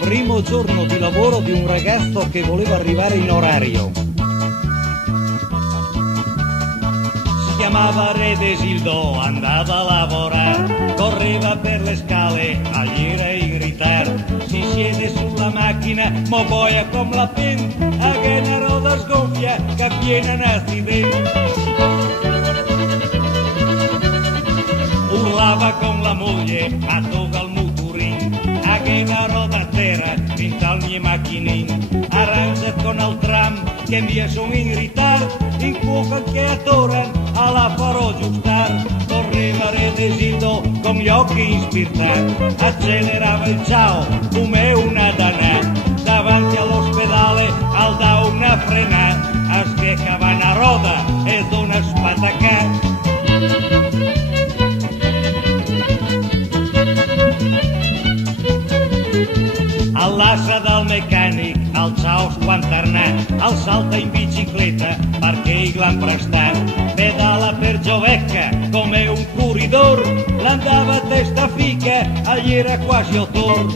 Primo giorno di lavoro di un ragazzo che voleva arrivare in orario. Si chiamava Re Desildo, andava a lavorare, correva per le scale, ma gli era in ritardo. Si siede sulla macchina, mo boia come la pen, a che una roda sgonfia che piena nastri dentro. Urlava con la moglie, ma tocca il muturin, a che una roda a terra, pinta ogni macchin, arrangia con il tram, che via sono in ritardo, in cuoca che attoran, alla farò giustar. Correva Re Desildo con gli occhi inspirtati, accelerava il ciao come una danà, davanti all'ospedale al da una frenata, a schiacciava una roda e una spatacata. All'assa dal meccanic, al ciao squanternat, al salta in bicicletta, perché il gran prestat, pedala per Giovecca come un corridor, l'andava a testa fica, agli era quasi autor.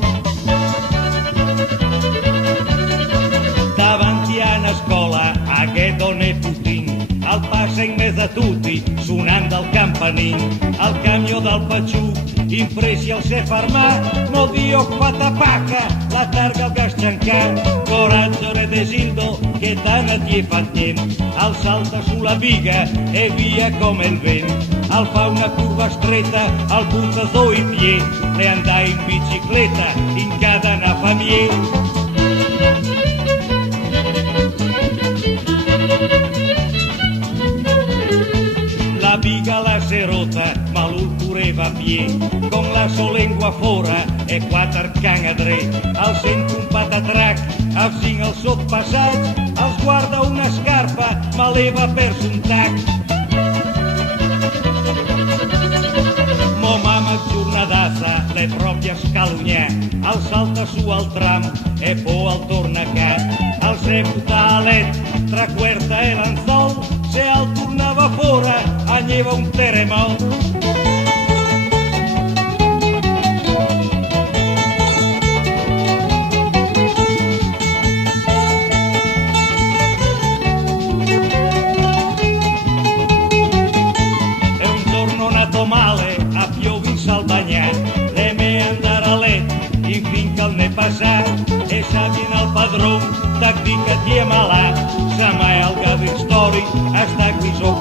Davanti a una scuola, a che donne putin, al passa in mezzo a tutti, suonando al campanin, al cambio dal Paciù, in presi al se farmà, mo Dio fatta pacca, la targa al gasciancà. Coraggio Re Desildo, che tana ti è fattien, al salta sulla viga e via come il vento, al fa una curva stretta, al butta zo i piedi, le andai in bicicletta, in cada una famiglia. La biga la serota, ma lui cureva a pie, con la sua lingua fora e quattro can a dre, al sento un patatrac, al sin al sottopassaggio, al guarda una scarpa, ma leva perso un tac. Mo mamma giornadassa, le proprie scalugnà, al salta su al tram e poi al torna a casa, al se butta a letto, tra Querta e Lanzol, se al tornava fora, agneva un terremoto. E un giorno nato male, a piove in Salbagnà, le me andare a letto, in finca al ne passare, e sa viene al padron, tactica ti è malato, sa mai al gavin story, hasta qui so